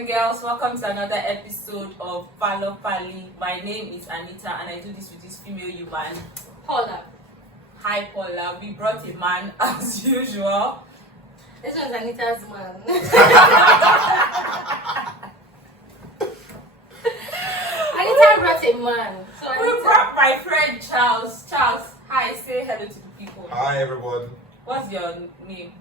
and girls, welcome to another episode of Palo Pali. My name is Anita and I do this with this female human, Paula. Hi Paula, we brought a man as usual. This one's Anita's man. Anita brought a man. So We brought my friend Charles. Charles, hi, say hello to the people. Hi everyone. What's your name?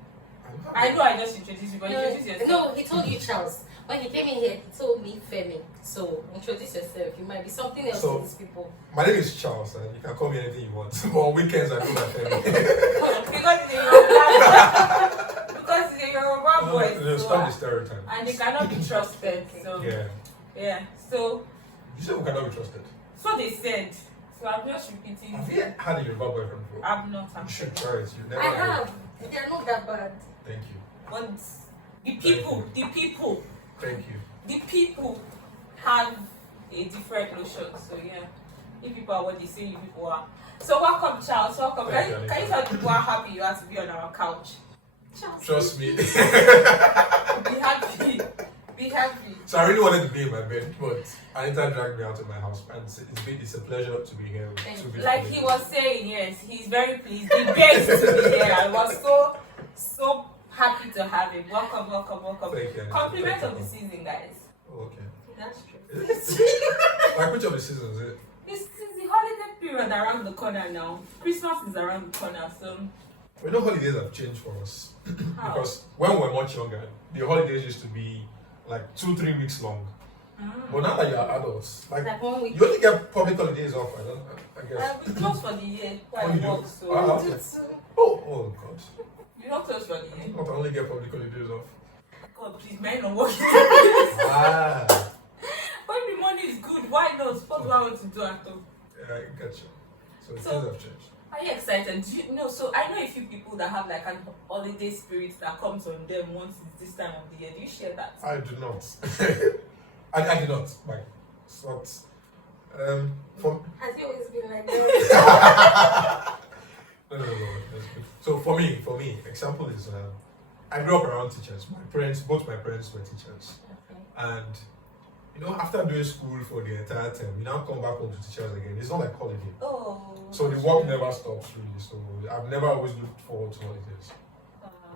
I know I just introduced you, but introduce yourself. No, he told you Charles. When he came in here, he told me Femi. So introduce yourself. You might be something else to these people. My name is Charles and you can call me anything you want. But on weekends I do my family. Because it's a Yoruba, because it's a Yoruba boy. No, stop the stereotype. And they cannot be trusted. So Yeah. So You said we cannot be trusted. so they said. So I'm just repeating. Have you had a Yoruba boyfriend before? I'm not. You should try it. You never I know. have. They're not that bad. Thank you. But the people Thank you. the people have a different notion. So yeah, if people are what they say, you people are. So welcome, Charles. Welcome. Thank you, Can you tell people how happy you are to be on our couch? Charles, Trust me. be happy. Be happy. So I really wanted to be in my bed, but Anita dragged me out of my house, and it's a pleasure to be here. With two beautiful Like he ladies. was saying, yes, he's very pleased. He begged to be here. I was so happy to have him. Welcome. Thank you, Anita. Compliment Thank of you. the season, guys. Oh, okay. That's true. Like which of the seasons is it? This is the holiday period around the corner now. Christmas is around the corner, so We know holidays have changed for us. how? Because when we were much younger, the holidays used to be like 2-3 weeks long. But now that you are adults, like Like 1 week. you only get public holidays off. I guess. We close for the year. Why Oh, you do? work so? Wow. Oh God! You not close for the year. Not only get public holidays off. God, please, men are working. Ah, When the money is good, why not? Suppose what I want to do at home. yeah, I get you. So So- things have changed. Are you excited? Do you know? So I know a few people that have like an holiday spirit that comes on them once it's this time of the year. Do you share that? I do not. I do not. Like, it's not. For Has he always been like that? no. That's good. So for me, example is I grew up around teachers. Both my parents were teachers. Okay. And after doing school for the entire term, you now come back home to teachers again. It's not like holiday. Oh. So the work never stops really. So I've never always looked forward to holidays.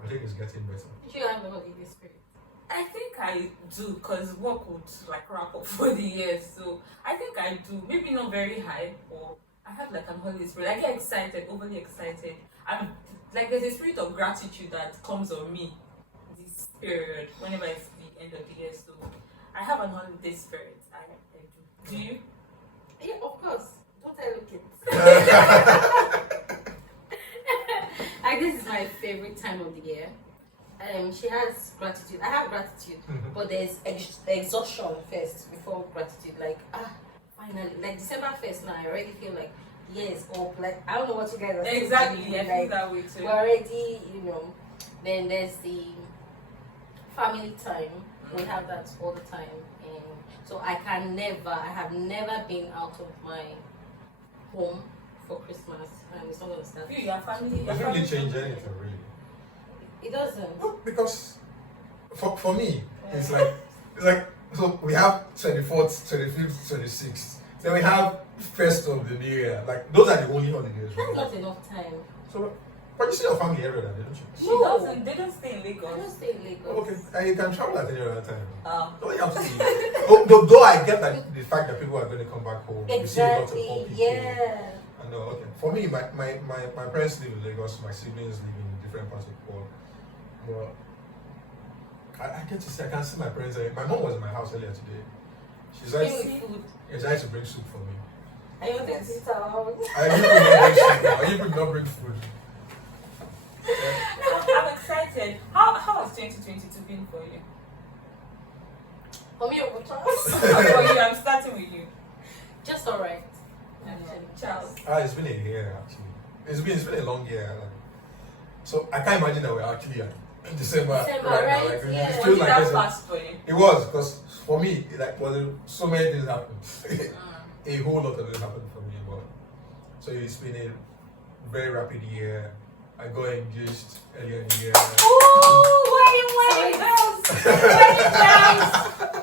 I think it's getting better. Do you have a holiday spirit? I think I do, because work would like wrap up for the year. So I think I do. Maybe not very high, or I have like an holiday spirit. I get excited, overly excited. I'm like there's a spirit of gratitude that comes on me this period whenever it's the end of the year. So I have an holiday spirit. I do. Do you? Yeah, of course. Don't I look it? Like, this is my favorite time of the year. She has gratitude. I have gratitude, but there's exhaustion first before gratitude. Like, finally, like December 1st now, I already feel like, yes, up. Like, I don't know what you guys are saying. Exactly. I feel Like, that way too. we're already, Then there's the family time. We have that all the time. And so I have never been out of my home for Christmas. And it's not going to start. Your family. It doesn't really change anything really. It doesn't. No, because for me, it's like so we have 24th, 25th, 26th. Then we have first of the new year. Like those are the only holidays. That's Really. not enough time. So, but you see your family every day, don't you? She No. doesn't. They don't stay in I Lagos. don't stay in Lagos. Okay, and you can travel at any other time. Oh. No, absolutely. Though I get that the fact that people are going to come back home. You see a lot of Exactly. poor people. Yeah. I know. Okay. For me, my parents live in Lagos. My siblings live in different parts of the world. But I get to see. I can see my parents. My mom was in my house earlier today. She's like, Bring me food. she's like to bring soup for me. I want to sit around. I usually not bring food. I'm excited. How has 2022 been for you? For me, or For you, I'm starting with you. just alright. Charles. It's been a year actually. It's been a long year. Like, so I can't imagine that we're actually in December December, right now. right? Like, Yeah. it What feels did like that there's pass for you? it was because for me, so many things happened. A whole lot of it happened for me, but so it's been a very rapid year. I got engaged earlier in the year. Ooh, wedding bells! Wedding bells!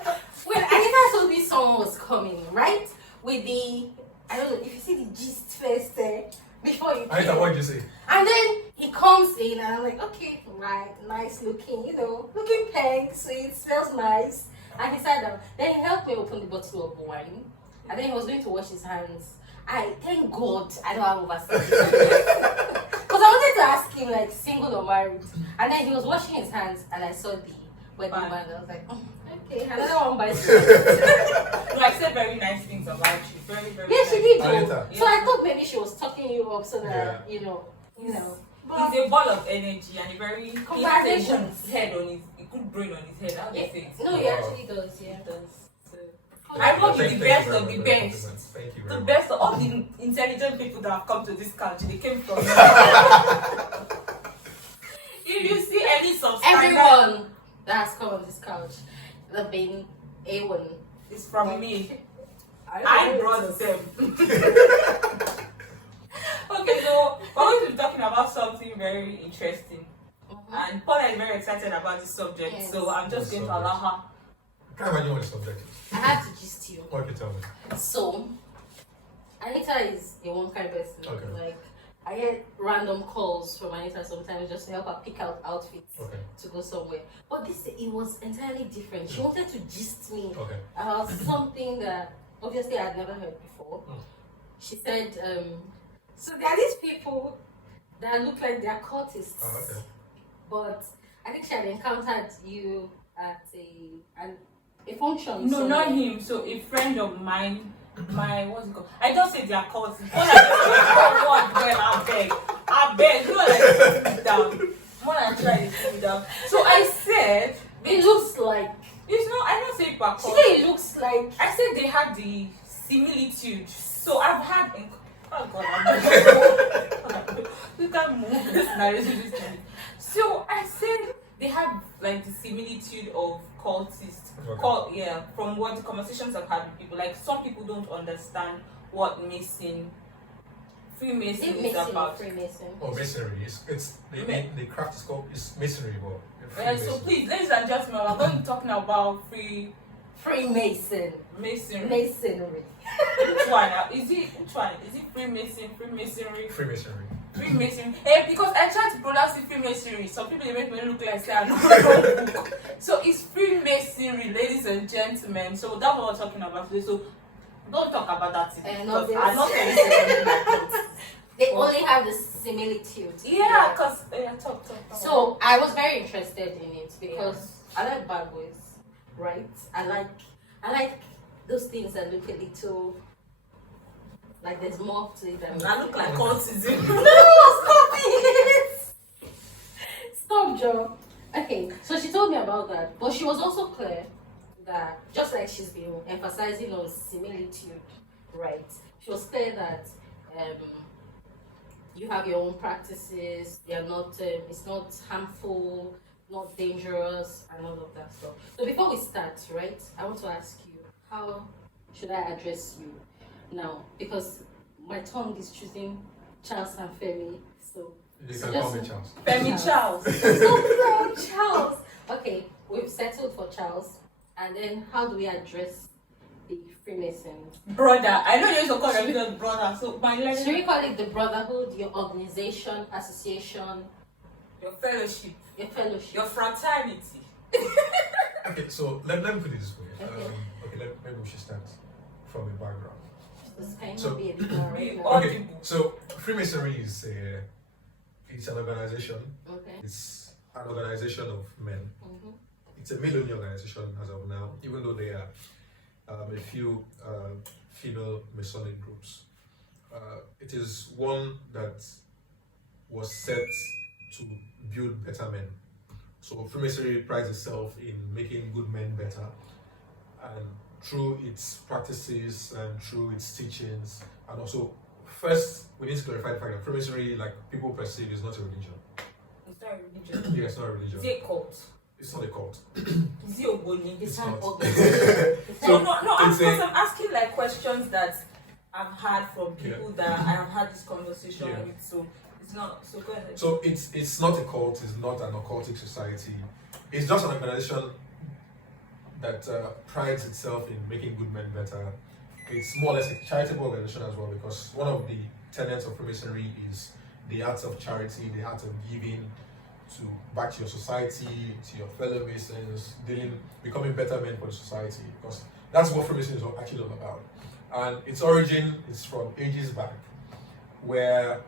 like nice looking, looking pink, sweet, smells nice. And he sat down. Then he helped me open the bottle of wine. And then he was going to wash his hands. I thank God I don't have oversight. Because I wanted to ask him like single or married. And then he was washing his hands and I saw the wedding band. I was like, okay, another one bites. No, I said very nice things about you. Very, very Yeah, nice. she did. Anita. So I thought maybe she was talking you up so that Yeah. But He's a ball of energy and he has a good Conversations. head on his, a good brain on his head. How do you say it? no, he actually does. Yeah. He does. So, Oh, I want Thank you you the very best much of the for best. compliment. Thank you The very much. best of all the intelligent people that have come to this country, they came from you. If you see any substandard, Everyone that has come on this couch, they've been A1. it's from me. I I brought them. Okay, so we're going to be talking about something very interesting. And Paula is very excited about this subject, Yes. so I'm just What going to allow her. I can't imagine what the subject is. I have to gist you. Okay, tell me. So, Anita is a one kind person. Okay. Like, I get random calls from Anita sometimes just to help her pick out outfits Okay. to go somewhere. But it was entirely different. She wanted to gist me Okay. about something that obviously I'd never heard before. Mm. She said, so there are these people that look like they're cultists. Oh, okay. But I think she had encountered you at a function. No, somewhere. not him. So a friend of mine, what's it called? I don't say they are called. More like I beg. You know, like put me down. More like try to put me down. So I said, It looks like. it's not. I don't say per She said it looks like. I said they had the similitude. So I've had. Oh God, I'm you can't move this narrative. So I said they have like the similitude of cultists. Okay. From what the conversations I've had with people. Like some people don't understand what Freemason is about. Freemason. Oh, masonry. It's the craft is called masonry, but So please, ladies and gentlemen, we're going to be talking about Freemason. Freemasonry. Masonry. Which one? Is it Freemason, Freemasonry? Freemasonry. Freemason. Because I tried to pronounce it Freemasonry. Some people they make me look like say I know the book. So it's Freemasonry, ladies and gentlemen. So that's what we're talking about today. So don't talk about that today. No, Because I'm not telling you that. They only have the similitude. Yeah, because talk. So I was very interested in it because I like bad boys, right? I like those things that look a little like there's more to it than I look like cultism. Stop it! Stop, Joe. Okay, so she told me about that, but she was also clear that just like she's been emphasizing on similitude, right? She was clear that you have your own practices. They are not. It's not harmful, not dangerous, and all of that stuff. So before we start, right, I want to ask you, how should I address you now? Because my tongue is choosing Charles and Femi. So You can call me Charles. Femi Charles. so proud, Charles. Okay, we've settled for Charles, and then how do we address the Freemasons? Brother. I know you used to call them brother. So my Should we call it the brotherhood, your organization, association, your fellowship, your fraternity. Okay, so let me put it this way. Okay. Maybe we should start from a background. This kind So- of be a bit more right now. All Okay, people. so Freemasonry is it's an organization. Okay. It's an organization of men. Mhm. It's a male-only organization as of now, even though there are a few female Masonic groups. It is one that was set to build better men. So Freemasonry prides itself in making good men better, and through its practices and through its teachings, and also first we need to clarify the fact that Freemasonry, like people perceive, is not a religion. It's not a religion. Yeah, it's not a religion. Is it a cult? It's not a cult. Is it Ogoni? It's It's an not. organization. So, No, it's I'm a- asking like questions that I've had from people that I have had this conversation Yeah. with. So it's not. So go ahead. So it's not a cult. It's not an occultic society. It's just an organization that prides itself in making good men better. It's more or less a charitable organization as well, because one of the tenets of Freemasonry is the art of charity, the art of giving to back to your society, to your fellow Masons, becoming better men for the society, because that's what Freemasonry is actually all about. And its origin is from ages back, where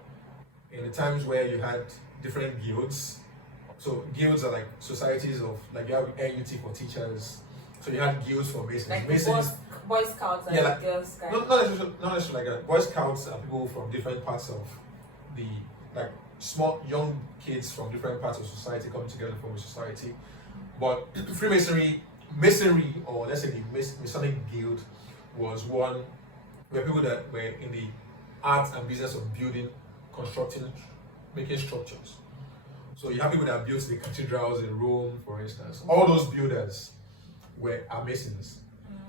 in the times where you had different guilds. So guilds are like societies of, like you have NUT for teachers. So you had guilds for Masons. Like Masons, Boy Scouts and yeah, like, Girl Scouts. not necessarily like that. Boy Scouts are people from different parts of the, like small young kids from different parts of society coming together to form a society. But Masonry, or let's say the Masonic Guild, was one where people that were in the art and business of building, constructing, making structures. So you have people that built the cathedrals in Rome, for instance. All those builders are Masons.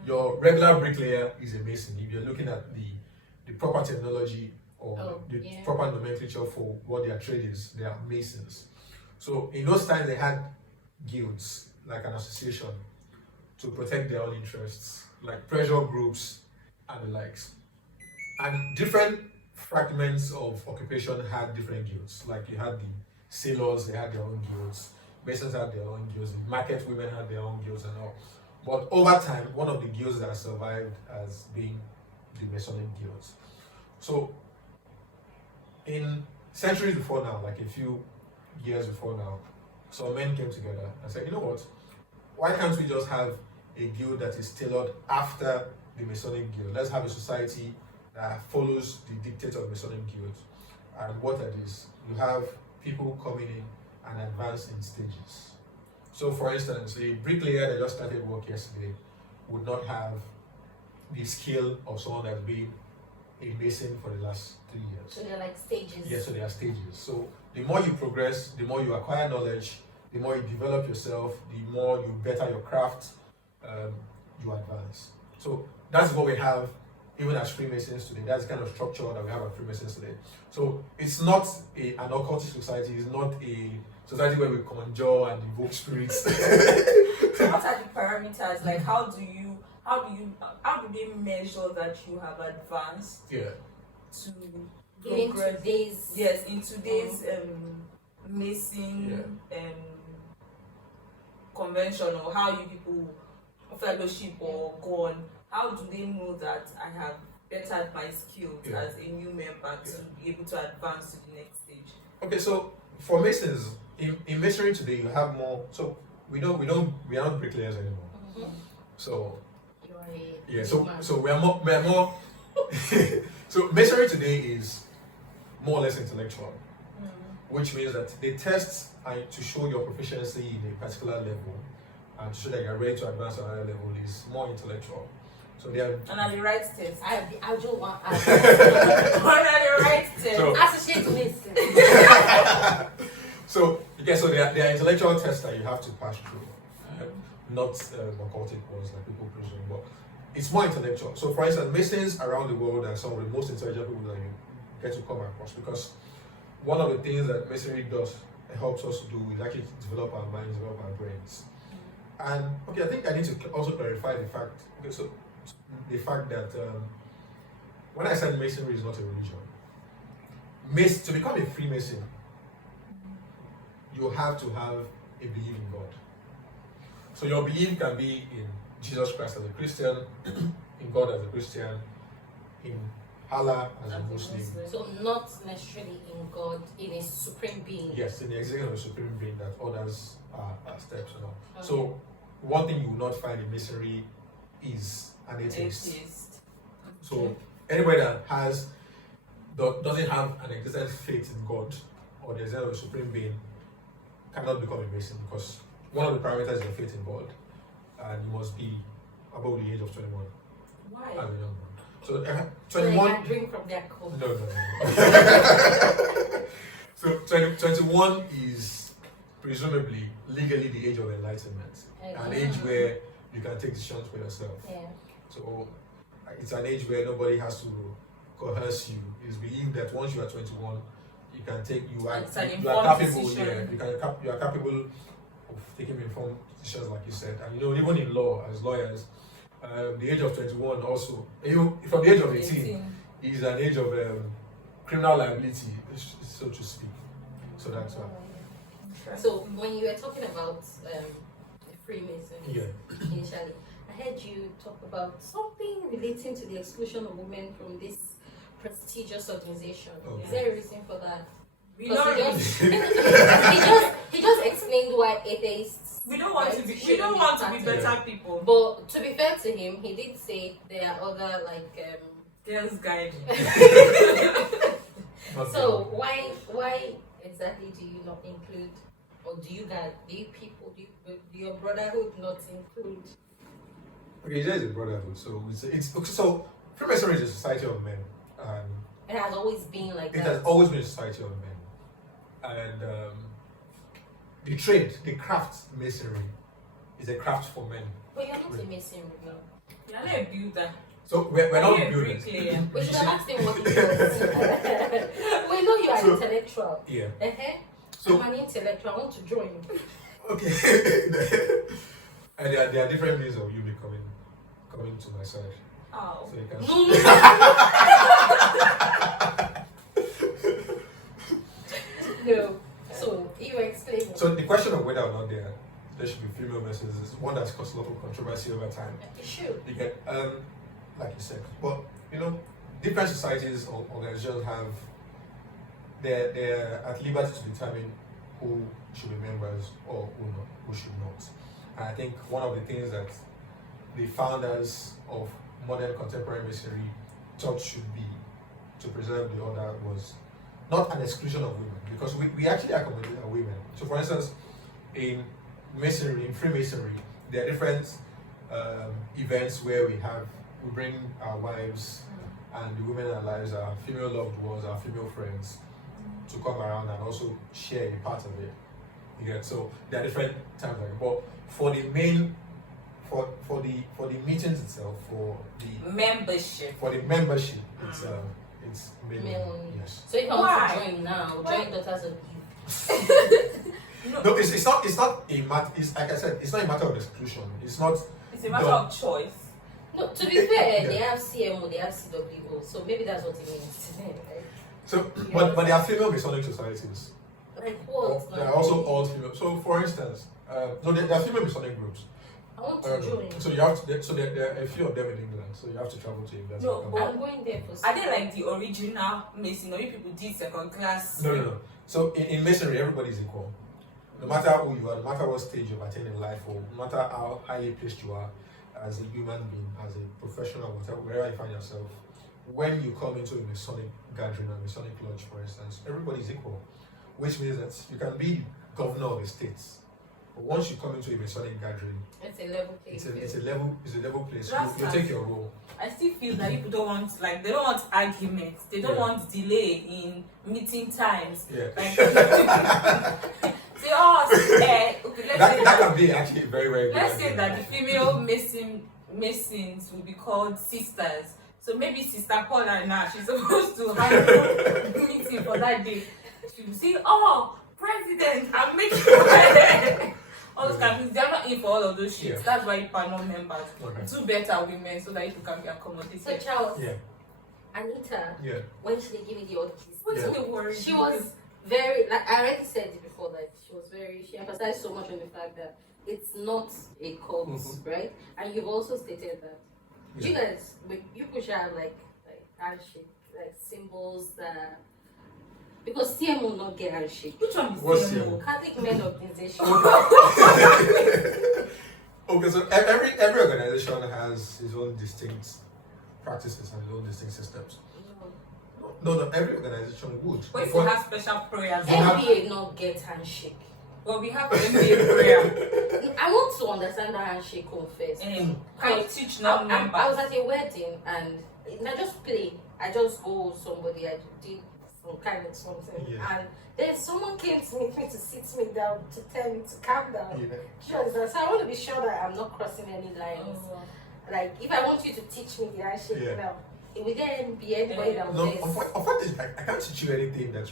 Your regular bricklayer is a Mason. If you're looking at the proper terminology or proper nomenclature for what their trade is, they are Masons. So in those times they had guilds, like an association, to protect their own interests, like pressure groups and the likes. And different fragments of occupation had different guilds. Like you had the sailors, they had their own guilds. Masons had their own guilds. Market women had their own guilds and all. But over time, one of the guilds that survived as being the Masonic guilds. So, in centuries before now, like a few years before now, some men came together and said, you know what, why can't we just have a guild that is tailored after the Masonic guild? Let's have a society that follows the dictates of Masonic guilds. And what are these? You have people coming in and advance in stages. So for instance, a bricklayer that just started work yesterday would not have the skill of someone that's been a mason for the last 3 years. So they're like stages. Yeah, so there are stages. So the more you progress, the more you acquire knowledge, the more you develop yourself, the more you better your craft, you advance. So that's what we have even as Freemasons today. That's the kind of structure that we have at Freemasons today. So it's not an occultist society, it's not a society where we conjure and invoke spirits. So what are the parameters? Like how do they measure that you have advanced to in progress? today's Yes, in today's Mason convention, or how you people fellowship or go on, how do they know that I have bettered my skills as a new member to be able to advance to the next stage? Okay, so for Masons, in Masonry today, you have more. So we are not bricklayers anymore. Mm-hmm. So yeah, so we are more. So Masonry today is more or less intellectual, which means that they test to show your proficiency in a particular level, and to show that you are ready to advance to another level is more intellectual. So they are. And are the right test? I don't want. What are the right test? So, associate with. So they are intellectual tests that you have to pass through, not occultic ones like people presume, but it's more intellectual. So for instance, Masons around the world are some of the most intelligent people that you get to come across, because one of the things that Masonry helps us do is actually develop our minds, develop our brains. And I think I need to also clarify the fact. So the fact that when I said Masonry is not a religion, to become a Freemason, you have to have a belief in God. So your belief can be in Jesus Christ as a Christian, in God as a Christian, in Allah as a Muslim. So not necessarily in God, in a supreme being. Yes, in the existence of a supreme being that others are steps and all. Okay. So one thing you will not find in Masonry is an atheist. So anybody that doesn't have an existent faith in God or the existence of a supreme being cannot become a Mason, because one of the parameters is your faith in God, and you must be above the age of 21. Why? As a young man. So 21. So they can drink from their cup. No. So 21 is presumably legally the age of enlightenment, an age where you can take decisions for yourself. Yeah. So it's an age where nobody has to coerce you. It's believed that once you are 21, you can take you are capable. Yeah, you are capable of taking informed decisions, like you said. And even in law, as lawyers, the age of 21 also, from the age of 18 is an age of criminal liability, so to speak. So that's why. So when you were talking about Freemasonry Yeah. initially, I heard you talk about something relating to the exclusion of women from this prestigious organization. Okay. Is there a reason for that? We Because don't, he just explained why atheists. we don't want to be. We don't want to be better people. But to be fair to him, he did say there are other Girls' guide. So why exactly do you not include, or do you people, do your brotherhood not include? Okay, there is a brotherhood. So it's okay, so Freemasonry is a society of men, and It has always been like it that. has always been a society of men, and the trade, the craft masonry, is a craft for men. But you're not a mason, no. You're not a builder. So we're not You're a builders. bricklayer. We should have asked him what he does. We know you are So- intellectual. Yeah. So, I'm an intellectual. I want to join. Okay. And there are different ways of you coming to my side. Oh. So you can. No. So you explain. So the question of whether or not there should be female masons is one that's caused a lot of controversy over time. It should. You get like you said, but different societies or organizations have they're at liberty to determine who should be members or who should not. And I think one of the things that the founders of modern contemporary masonry thought should be to preserve the order was not an exclusion of women, because we actually accommodate our women. So for instance, in masonry, in Freemasonry, there are different events where we bring our wives and the women in our lives, our female loved ones, our female friends, to come around and also share a part of it. You get, so there are different times like that. But for the main for the meetings itself, for the membership, it's mainly Male. yes. So if I want Why? to join now, join Daughters of Eve. No, it's not a matter. It's like I said, it's not a matter of exclusion. It's not. It's a matter of choice. No, to be fair, they have CMO, they have CWO, so maybe that's what it means. So, but there are female Masonic societies. Like what? There are also all female. So, for instance, there are female Masonic groups. I want to join. So you have to. So there are a few of them in England. So you have to travel to England. No, but I'm going there for. Are they like the original Masonry? People did second class. No. So in Masonry, everybody is equal. No matter who you are, no matter what stage you've attained in life, or no matter how highly placed you are as a human being, as a professional, whatever, wherever you find yourself, when you come into a Masonic gathering or Masonic lodge, for instance, everybody is equal, which means that you can be governor of a state, but once you come into a Masonic gathering, It's a level place. it's a level place. That's You take your role. I still feel that people don't want, like, they don't want arguments. They don't Yeah. want delay in meeting times. Yeah. Like, say, okay, let's say That can be actually very, very good. let's say idea, that the actually. female masons will be called sisters. So maybe Sister Paula now, she's supposed to have a meeting for that day. She will say, President, I'm making all those kind of things. They're not in for all of those shit. Yeah. That's why you are not members. Okay. Two better women so that you can be accommodated. So Charles, Yeah. Anita, Yeah. when she gave me the odd kiss, What's Yeah. the worry? she was very, like I already said it before, like she emphasized so much on the fact that it's not a cult, right? And you've also stated that. Do you guys, you push out like handshake, like symbols that, because CM will not get handshake. Which one is What's CMO? CMO? Catholic Men Organization. Okay, so every organization has its own distinct practices and its own distinct systems. No, every organization would. What if we have special prayers? NBA not get handshake. Well, we have NBA prayer. I want to understand that handshake first. Can you teach I non-members? was at a wedding and I just play. I just go with somebody. I did some kind of something, Yeah. and then someone came to meet me to sit me down to tell me to calm down. Yeah. Just, so I want to be sure that I'm not crossing any lines. Like if I want you to teach me the handshake Yeah. now, it would then be anybody that No, was there. unfortunately, I can't teach you anything that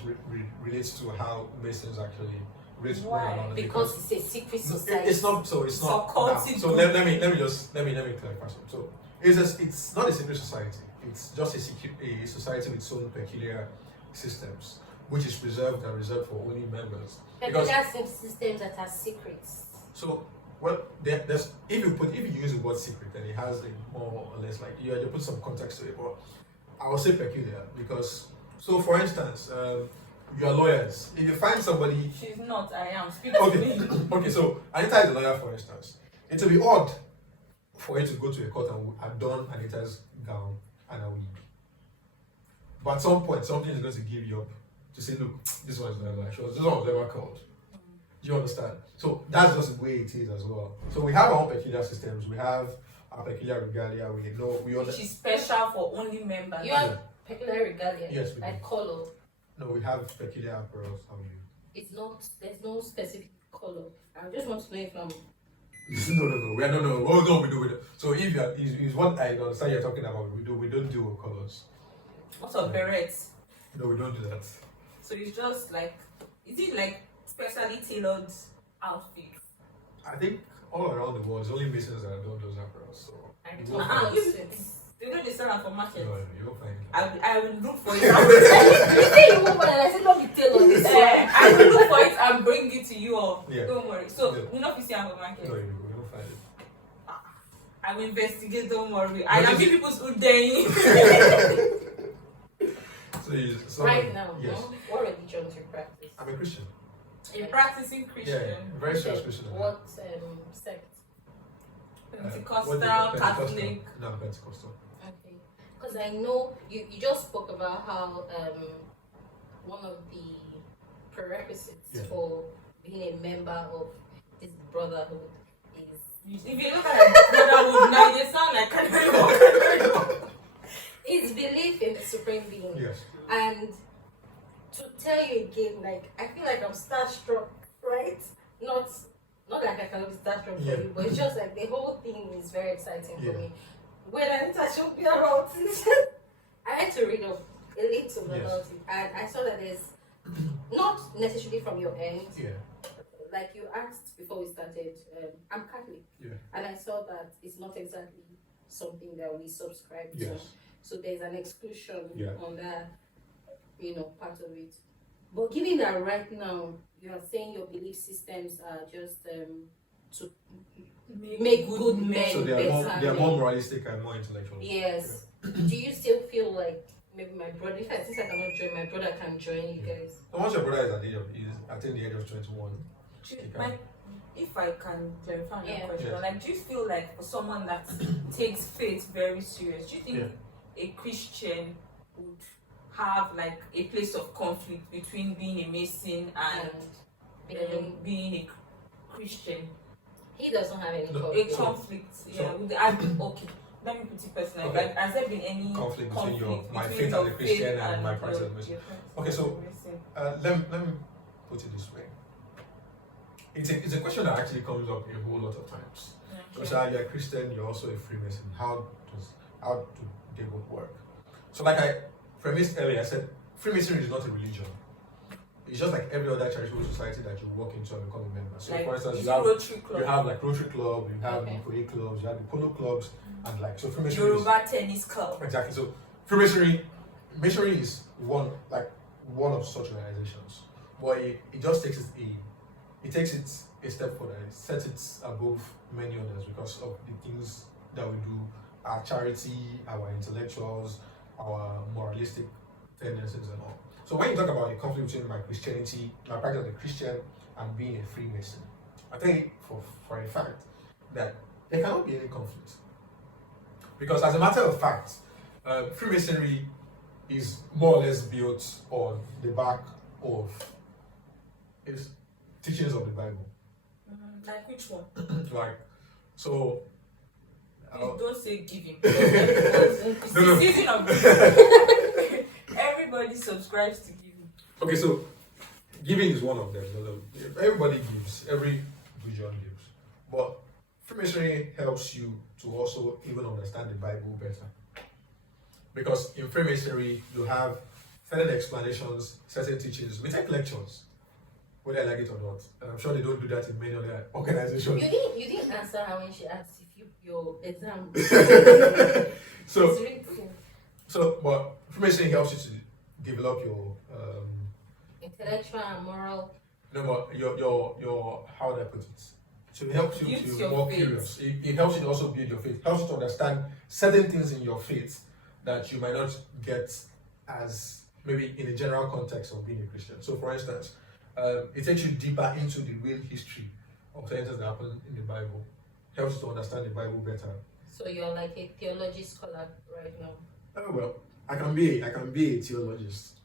relates to how Masons actually relate to one Why? another. Because it's a secret No, society. it's not. So it's not. So culty So group. let me clarify something. So it's not a secret society. It's just a society with its own peculiar systems. which is preserved and reserved for only members. Peculiar systems that are secrets. So, well, there's if you use the word secret, then it has a more or less like you put some context to it. But I will say peculiar because, so for instance, you are lawyers. If you find somebody, She's not. I am. Speak to me. okay, so Anita is a lawyer, for instance. It will be odd for you to go to a court and adorn Anita's gown and a wig. But at some point, something is going to give you up to say, look, this one is never actual. This one was never called. Do you understand? So that's just the way it is as well. So we have our own peculiar systems. We have our peculiar regalia. We know Which is special for only members. You have peculiar regalia. Yes, we like do. color. No, we have peculiar apparel. How do you? It's not. There's no specific color. I just want to know if I'm. No. We are no. Oh no, we do. So if you are, is what I understand you're talking about. We don't deal with colors. What of berets? No, we don't do that. So it's just like, is it like specially tailored outfits? I think all around the world, it's only Masons that don't those apparels. So I you don't won't know. find it. They know they sell them for market. No, you won't find it. I will look for it. You say you won't, but I said not be tailored. This one. I will look for it and bring it to you all. Yeah. Don't worry. So Yeah. you know if you see them for market. No, you won't find it. I will investigate. Don't worry. I But am is giving people's udeng. So Right now, yes. no? What religion do you practice? I'm a Christian. A practicing Christian. Yeah, very serious Christian. What sect? Pentecostal, What do you- Catholic. No, Pentecostal. Okay. Because I know you just spoke about how one of the prerequisites Yeah. for being a member of this brotherhood is If you look at the brotherhood now, they sound like Canelo. is belief in the supreme being. Yes. And to tell you again, like I feel like I'm starstruck, right? Not like I cannot be starstruck Yeah. for you, but it's just like the whole thing is very exciting Yeah. for me. When I showed me about it, I had to read up a little Yes. about it, and I saw that there's not necessarily from your end. Yeah. Like you asked before we started, I'm Catholic, Yeah. and I saw that it's not exactly something that we subscribe to. Yes. So there's an exclusion Yeah. on that, part of it. But given that right now you are saying your belief systems are just to make good men So better. they are more moralistic and more intellectual. Yes. Do you still feel like maybe my brother, since I cannot join, my brother can join you guys? So once your brother is at the age of 21, If I can clarify on Yeah. that question, Yes. like, do you feel like for someone that takes faith very serious, do you think Yeah. a Christian would have like a place of conflict between being a Mason and being a Christian? He doesn't have any No. problem. A conflict, So- yeah. Okay, let me put it personally. Okay. Like, has there been any conflict between my between faith as a your Christian faith and my your- practice as a Mason? your practice Okay, as so- a Mason? let me put it this way. It's a question that actually comes up a whole lot of times. Because you're a Christian, you're also a Freemason. How do they both work? So like I premised earlier, I said Freemasonry is not a religion. It's just like every other charitable society that you walk into and become a member. So like, for instance, is you it have Rotary Club? like Rotary Club, you have Okay. the clubs, you have the polo clubs, and like so Freemasonry is, Yoruba Tennis Club. exactly. So Freemasonry is one of such organizations. But it just takes it a step further. It sets it above many others because of the things that we do, our charity, our intellectuals, our moralistic tendencies and all. So when you talk about a conflict between my Christianity, my practice as a Christian, and being a Freemason, I think for a fact that there cannot be any conflict. Because as a matter of fact, Freemasonry is more or less built on the back of its teachings of the Bible. Like which one? Like, so. Please don't say giving. It's No, the no. season of giving. Everybody subscribes to giving. Okay, so giving is one of them. Everybody gives, every religion gives. But Freemasonry helps you to also even understand the Bible better. Because in Freemasonry, you have certain explanations, certain teachings. We take lectures, whether I like it or not. And I'm sure they don't do that in many other organizations. You didn't answer her when she asked if your exam. So, It's really cool. but Freemasonry helps you to develop your intellectual and moral. No, but your how do I put it? So it helps you Builds to be your more faith. curious. It helps you to also build your faith. It helps you to understand certain things in your faith that you might not get as maybe in a general context of being a Christian. So, for instance, it takes you deeper into the real history of things that happen in the Bible. Helps you to understand the Bible better. So you're like a theology scholar right now. Oh well, I can be a theologist.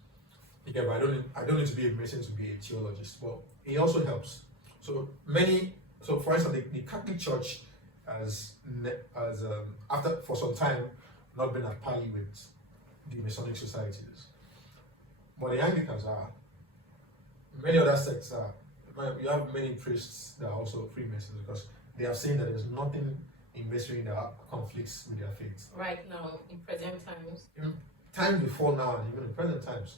Yeah, but I don't need to be a Mason to be a theologist. But it also helps. So for instance, the Catholic Church has after for some time not been at parley with the Masonic societies. But the Anglicans are. Many other sects are. You have many priests that are also Freemasons because they have seen that there's nothing in Masonry that conflicts with their faith. Right now, in present times. In time before now and even in present times.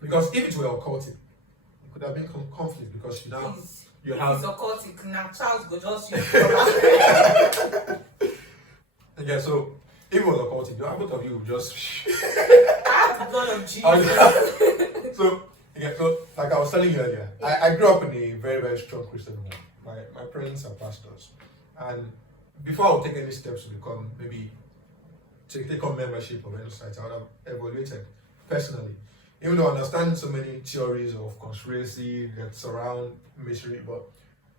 Because if it were occultic, it could have been conflict because you have It's occultic. Now Charles go just use yeah, so if it was occultic, both of you would just I have the blood of Jesus. so like I was telling you earlier, I grew up in a very, very strong Christian home. My parents are pastors. And before I would take any steps to become to take on membership of any society, I would have evaluated personally. Even though I understand so many theories of conspiracy that surround Masonry, but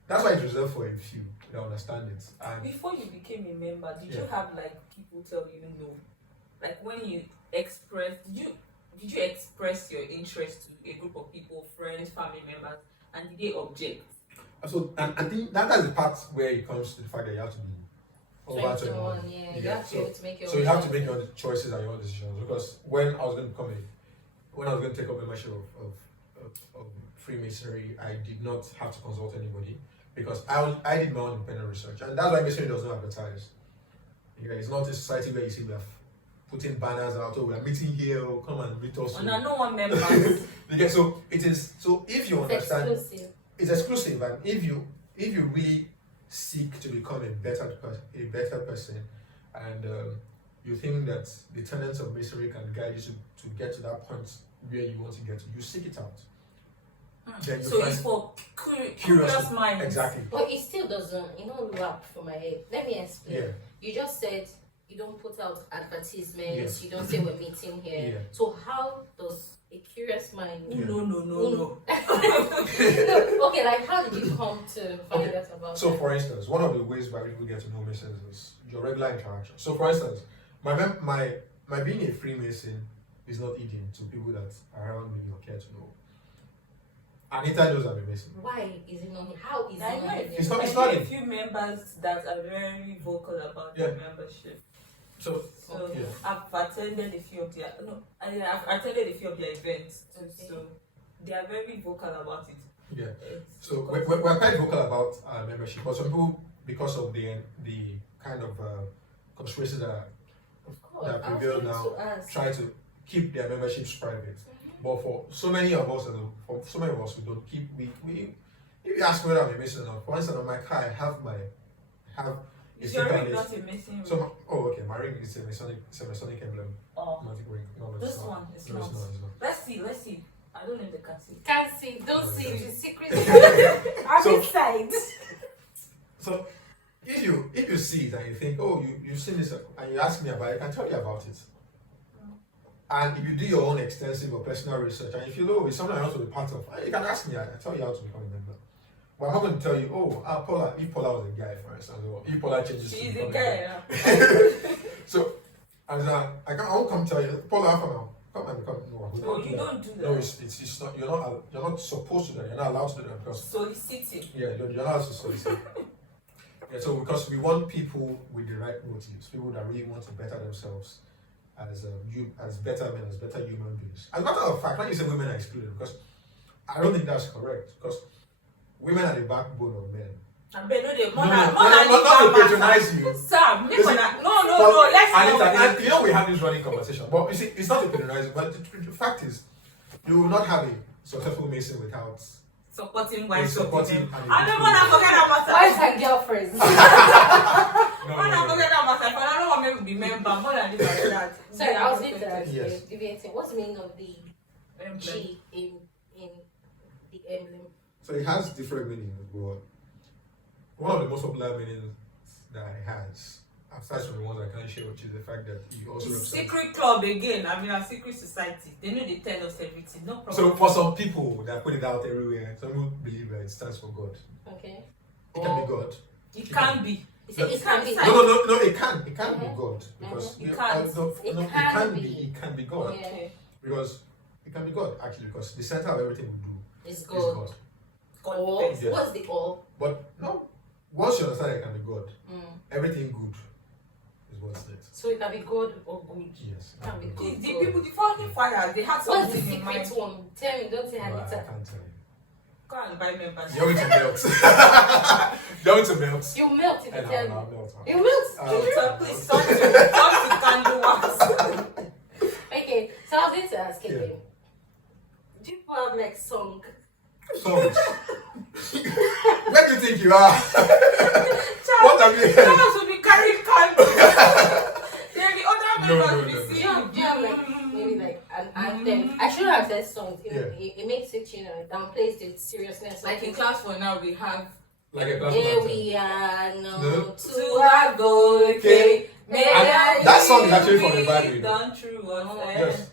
that's why it's reserved for a few that understand it. And Before you became a member, did Yeah. you have like people tell you no? Like when you expressed, did you express your interest to a group of people, friends, family members, and did they object? so and I think that's the part where it comes to the fact that you have to be over 21. Yeah. You have to be able to make your So own you have to choice. make your own choices and your own decisions. Because when I was going to take up membership of Freemasonry, I did not have to consult anybody because I did my own independent research, and that's why Masonry does not advertise. It's not a society where you see we are putting banners out, or we are meeting here, or come and meet us. And I know one member. So it is. So if you It's understand, exclusive. it's exclusive, and if you really seek to become a better person, and you think that the tenets of Masonry can guide you to get to that point where you want to get to, you seek it out. Then you So find it's for curious minds. Exactly. But it still doesn't, wrap for my head. Let me explain. Yeah. You just said you don't put out advertisements, Yes. you don't say we're meeting here. Yeah. So how does a curious mind Yeah. No. No, okay, like how did you come to find Okay. out about So, that? for instance, one of the ways by which we get to know Masons is your regular interaction. So, for instance, my being a Freemason is not eating to people that are around me or care to know. Anita knows I'm a Mason. Why is it not? How is it I know not? It's not- I it's know not a in- few members that are very vocal about Yeah. their membership. So, So yeah. I've attended a few of their I've attended a few of their events too. Okay. So they are very vocal about it. Yeah. It's So because- we're quite vocal about our membership, but some people, because of the kind of conspiracies that Of course. that I was prevail going now, to ask. try to keep their memberships private. But for so many of us, we don't keep. We if you ask me whether I'm a Mason or not, for instance, on my car, I have a Is your sticker ring on not it. a missing ring? So okay, my ring is a Masonic emblem. Oh, Not a ring. No, this it's not. one is No, not. it's not. It's not. Let's see. I don't know if they can see. Can't see, don't No, see, no. it's secret. I'm So- inside. So if you see it and you think, oh, you've seen this and you ask me about it, I can tell you about it. And if you do your own extensive or personal research and you feel, oh, it's something I want to be part of, you can ask me, I can tell you how to become a member. But I'm not going to tell you, Paula, if Paula was a guy, for instance, or if Paula changes to She's become a guy. Yeah. So, I won't come tell you, Paula, come and become. No, we No, don't do you that. don't do that. No, it's not. You're not supposed to do that. You're not allowed to do that because Soliciting. you're not allowed to solicit. Yeah, so because we want people with the right motives, people that really want to better themselves as better men, as better human beings. As a matter of fact, when you say women are excluded, because I don't think that's correct. Because women are the backbone of men. I bet no, they more No, than not to patronize you. Sam, Listen, no, let's and you know we have this running conversation, but you see, it's not a patronizing. But the fact is, you will not have a successful Mason without supporting wives supporting supporting. and I don't want to forget about Wives that. and girlfriends. no, I don't want to forget about that. I don't want to be member more than this like that. Sorry, I was with Yes. debating. What's the meaning of the Emblem. G in in the emblem? So it has different meanings, but one of the most popular meanings that it has, aside from the ones I can't share, which is the fact that you also It's represent. secret club again. I mean, a secret society. They know they tell us everything. No problem. So for some people that put it out everywhere, some people believe that it stands for God. Okay. It can be God. It can be. You say it can be. No, it can be God because It can't. it can be God Okay. because it can be God actually because the center of everything we do It's is God. God. God Or first. Yes. what's the all? But no, once you understand it can be God, Mm. everything good is what's next. So it can be good or good. Yes. Can be good. The people, the founding fathers, they had What's the something in mind. secret one? Tell me, don't say No, I Anita. can't tell you. Go and buy membership. You're going to melt. You're going to melt. You melt if you And tell me. I'll melt. You melt? So please, come to candle wax. Okay, so I was going to ask Yeah. again. Do you have like song? Songs. Where do you think you are? What have you heard? Charles will be carrying candles. Then the other No, members no, will be no, no. singing. Do you have like maybe like an anthem? I should have said songs. It makes it, downplays the seriousness. of Like in it. class for now, we have Like a class Here anthem. we are now No. to our goal. Okay. May And that song is actually from the Bible, you know. Done through us. Yes.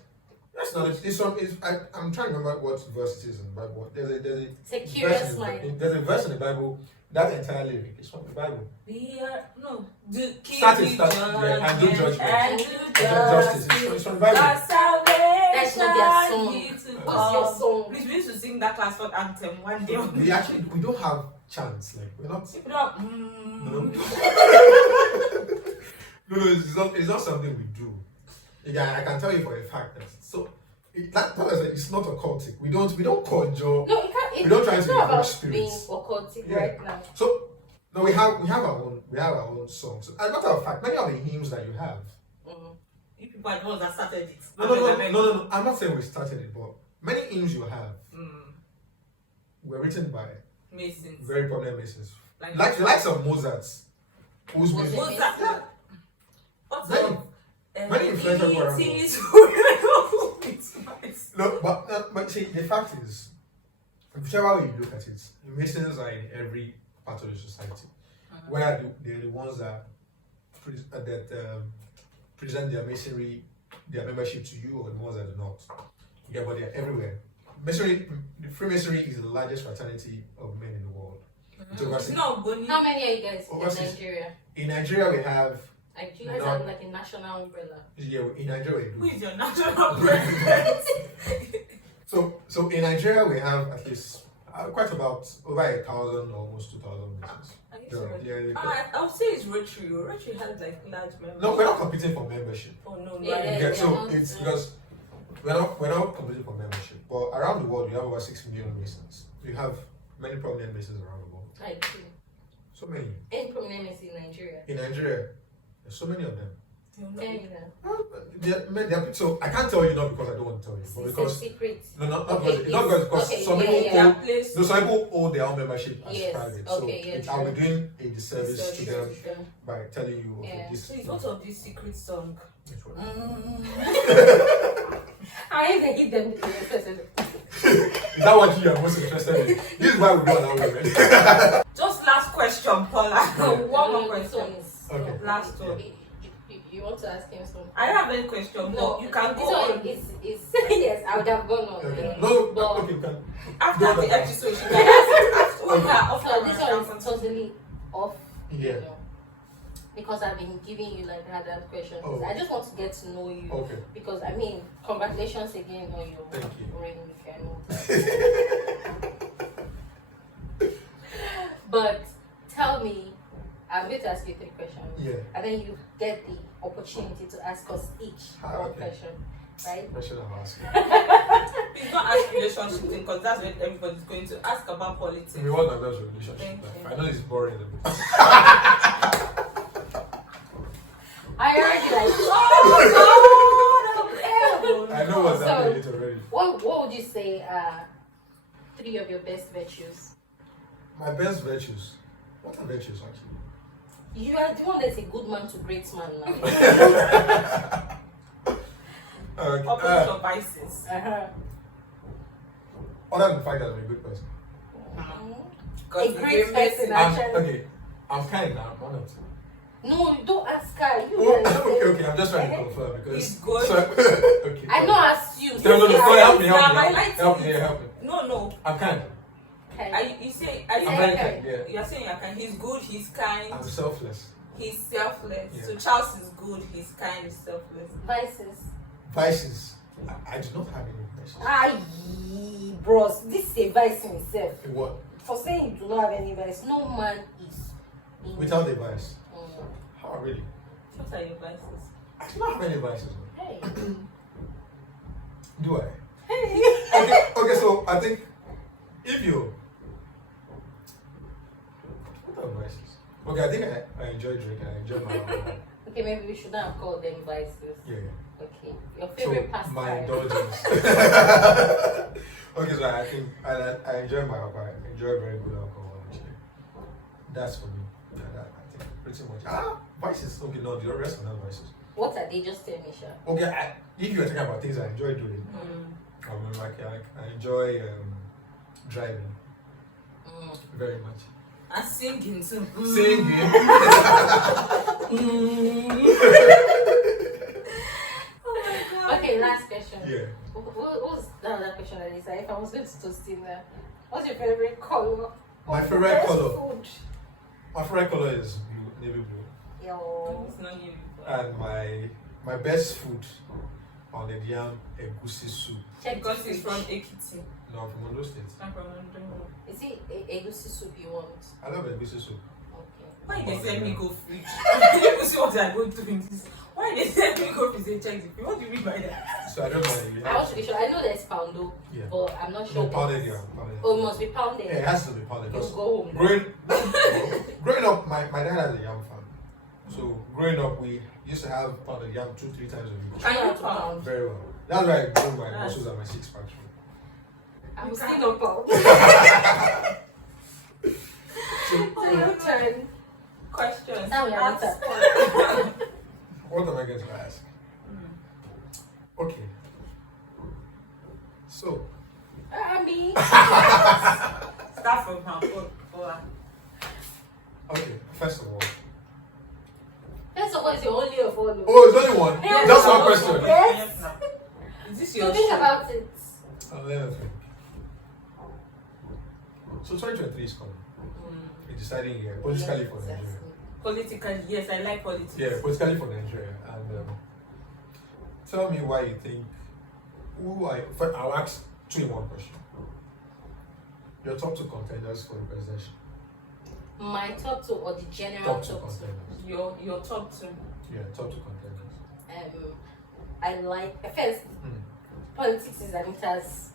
That's not it. This song is. I'm trying to remember what verse it is in the Bible. There's a It's a verse curious in the, mind. there's a verse in the Bible. That entire lyric is from the Bible. We are no. Do Start and do judgment. And do Justice. justice. It's from the Bible. That's salvation. That's not their song. Need to What's your come. song? Please, we used to sing that class for anthem one day. We don't have chants. Like we're not. People are, No. No, it's not something we do. Yeah, I can tell you for a fact that it's not occultic. We don't conjure. No, it can't. We don't try it's to not evoke about being spirits. occultic Yeah. right now. So no, we have our own songs. As a matter of fact, many of the hymns that you have. you people are the ones that started it. No. I'm not saying we started it, but many hymns you have were written by Masons. very prominent Masons, Like like the likes of Mozart, who's Was it Mason. Mozart. What's Many- up? many influential people around the It world. is it's nice. No, but see, the fact is, whichever way you look at it, Masons are in every part of the society. Whether they're the ones that present their masonry, their membership to you, or the ones that do not. Yeah, but they're everywhere. Masonry, the Freemasonry is the largest fraternity of men in the world. It's over It's six- not Bonnie. How many are you guys in Overseas. Nigeria? In Nigeria, we have. Like, do you guys No. have like a national umbrella? Yeah, in Nigeria, Who we do. is your national president? So in Nigeria, we have at least quite about over 1,000, almost 2,000 Masons. Are you Yeah, serious? yeah, I would say it's Rotary. Rotary has like large members. No, we're not competing for membership. Oh no, Yeah, right. Yeah, so not, it's because we're not competing for membership. But around the world, we have over 6 million Masons. We have many prominent Masons around the world. Like, So many. any prominent in Nigeria? In Nigeria, there's so many of them. Tell me that. So I can't tell you not because I don't want to tell you, but It's a because secret. no, not Okay, because not because okay, some yeah, people yeah. Their hold place. no, some people hold their own membership as Yes, private. okay, So yeah, I'll true. be doing a disservice to them Yeah. by telling you okay, Yeah. this. Please, what of this secret song? Which one? I even give them the Is that what you are most interested in? This is why we go on our women. Just last question, Paula. One more question. Okay. Last one. You want to ask him something? I don't have any question, but you can this go one on. is yes, I would have gone on. Okay. No, but okay, you can. After No, the no. episode, she can ask Okay. so this one is totally off. Yeah. Because I've been giving you like random questions. Oh. I just want to get to know you. Okay. Because I mean, congratulations again on your Thank you. ring. I know that. But tell me, I'm going to ask you 3 questions. Yeah. And then you get the opportunity to ask us each one Okay. question, right? Question I'm asking. Please don't ask relationship thing because that's what everybody's going to ask about politics. We want to know relationship. Thank you. I know it's boring. I already like, oh I know what's So, happening it already. what would you say are 3 of your best virtues? My best virtues. What are virtues actually? You are the one that's a good man to great man now. Opposite of vices. Uh-huh. Other than the fact that I'm a good person. A great person, actually. Okay, I'm kind now, one or two. No, you don't ask her. You Oh, can say- okay, I'm just trying to confirm because. He's good. So, okay. I know as you. No, help me. I like to Help me, eat. help me. No. I'm kind. Okay. You say, I'm very kind, yeah. you're saying you're kind. He's good, he's kind, I'm selfless. he's selfless. Yeah. So Charles is good, he's kind, he's selfless. Vices. Vices. I do not have any vices. Aye, bros. This is a vice in itself. In what? For saying you do not have any vice, no man is in Without a vice. Mm. How really? What are your vices? I do not have any vices. Hey. Do I? Hey. Okay, so I think if you. What are vices? Okay, I think I enjoy drinking. I enjoy my alcohol. Okay, maybe we should not have called them vices. Yeah. Okay. Your favorite So pastime. my indulgence. Okay, so I think I enjoy my alcohol. I enjoy very good alcohol actually. That's for me. Yeah, I think pretty much. Vices. Okay, no, the rest are not vices. What are they? Just tell me, Sha. Okay, if you are talking about things I enjoy doing, I enjoy driving very much. And singing too. Singing. Oh my god. Okay, last question. Yeah. What was the other question that I said? If I was going to toast in there, what's your favorite color? My favorite Best color. Food? My favorite color is blue, navy blue. Yo. It's not you. And my best food on the yam egusi soup. Check Because the he's fridge. from Ekiti. No, I'm from Ondo State. I'm from London. Is it egusi soup you want? I love egusi soup. Okay. Why they send me go fridge? You see what I go do in this. Why they send me go fridge? Check it. What do you mean by that? So I don't mind. I want to be sure. I know there's poundo, Yeah. but I'm not sure. No, pounded there's- yam. Pounded yam. Oh, it must be pounded. Yeah, it has to be pounded. You Because go home. growing up, my dad has a yam farm. So growing up, we used to have pounded yam 2-3 times a week. Try Can not you to pound? pound. Very well. That's why I grew my muscles and my six packs. I'm You still can't. not pound. So your turn. Questions. Now we have Ask. What am I going to ask? Hmm. Okay. So, I mean, Start from her phone. okay, first of all. first of all, it's your only of all. Oh, it's only one? Yes. That's one No, question. Yes. Is this So your think show? about it. Let me think. So 2023 is coming. We're deciding here, politically for Nigeria. Politically, yes, I like politics. Yeah, politically for Nigeria. And tell me why you think, first, I'll ask 2 in 1 question. Your top 2 contenders for the presidency. My top 2 or the general Top 2 top 2? contenders. Your top 2. Yeah, top 2 contenders. I like, first, politics is Anita's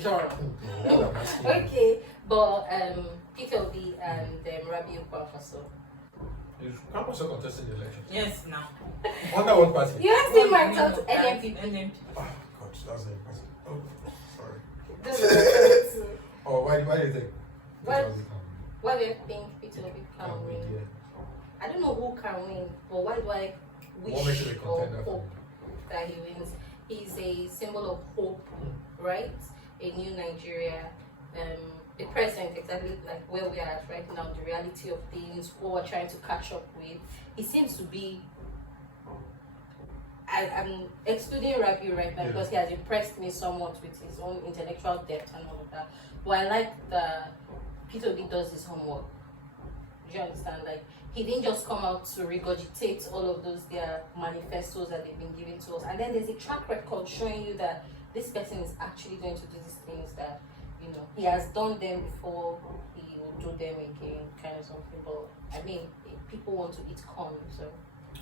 genre. That's what I'm asking you. Okay, but Peter Obi and Rabi Okwafaso. Is Campus contesting the election? Yes, now. Under what party? You asked me my top 2 NMPP. NMP. Oh, God, that's the question. Oh, sorry. Those are the top 2. Oh, why do you think? What? Why do you think Peter Obi can win? Yeah. I don't know who can win, but why do I What makes wish it a or contender for hope that he wins? He's a symbol of hope, right? A new Nigeria. The present, exactly like where we are at right now, the reality of things, what we're trying to catch up with. He seems to be. I'm excluding Rabi right now because he has impressed me somewhat with his own intellectual depth and all of that. But I like that Peter Obi does his homework. Do you understand? Like, he didn't just come out to regurgitate all of those their manifestos that they've been giving to us. And then there's a track record showing you that this person is actually going to do these things that, you know, he has done them before, he will do them again, kind of something. But I mean, people want to eat corn, so.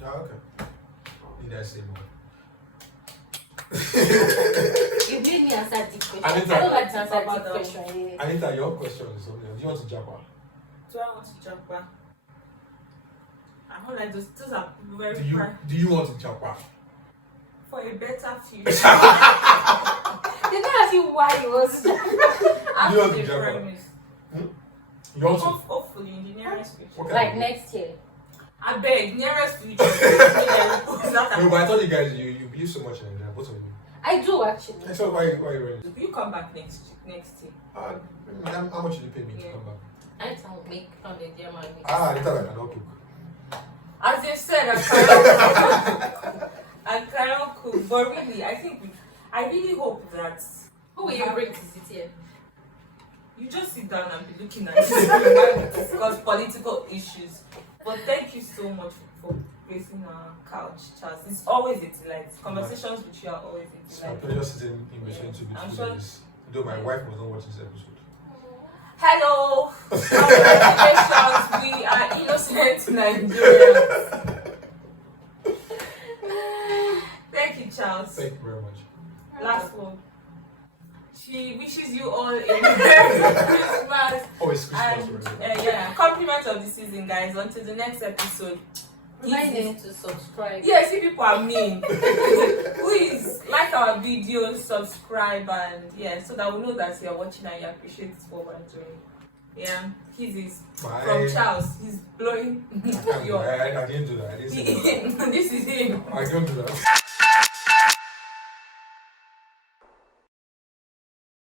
Oh, okay. Need I say more? You made me answer deep question. Anita. I don't like to answer deep Baba, question. Yeah. Anita, your question is something. Do you want to jump out? Do I want to jump back? I don't like those are very Do you want to jump out? for a better future. They don't ask you why he was. You After want to the jump out? premise. You want to? Hopefully in the nearest future. Okay. Like next year. I beg, nearest future. No, but I thought you guys, you believe so much in Nigeria, both of you. I do actually. So why you running? Will you come back next year? How much did you pay me to Yeah. come back? I don't make pounded yam and Later I cannot cook. As you said, I cannot cook. But really, I really hope that Who will you bring to sit here? you just sit down and be looking at this while we discuss political issues. But thank you so much for gracing our couch, Charles. It's always a delight. Conversations with you are always a It's my delight. pleasure sitting in between two I'm beautiful sure- ladies. Though my wife was not watching this episode. Hello! Congratulations, we are innocent Nigerians. Thank you, Charles. Thank you very much. Last one. She wishes you all a Merry Christmas. Oh, it's Christmas And already. yeah, compliment of the season, guys. Until the next episode. Remind them to subscribe. Yeah, see, people are mean. Please like our videos, subscribe, and yeah, so that we know that you're watching and you appreciate what we're doing. Yeah, kisses Bye. from Charles. He's blowing I your. didn't do that. I didn't say that. This is him. I don't do that.